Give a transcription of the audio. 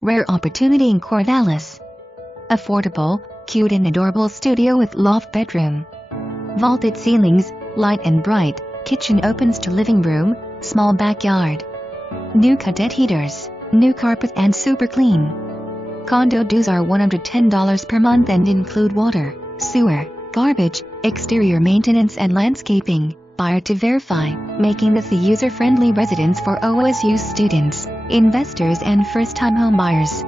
Rare opportunity in Corvallis. Affordable, cute and adorable studio with loft bedroom. Vaulted ceilings, light and bright, kitchen opens to living room, small backyard. New cadet heaters, new carpet and super clean. Condo dues are $110 per month and include water, sewer, garbage, exterior maintenance and landscaping. Buyer to verify, making this a user-friendly residence for OSU students, investors and first-time home buyers.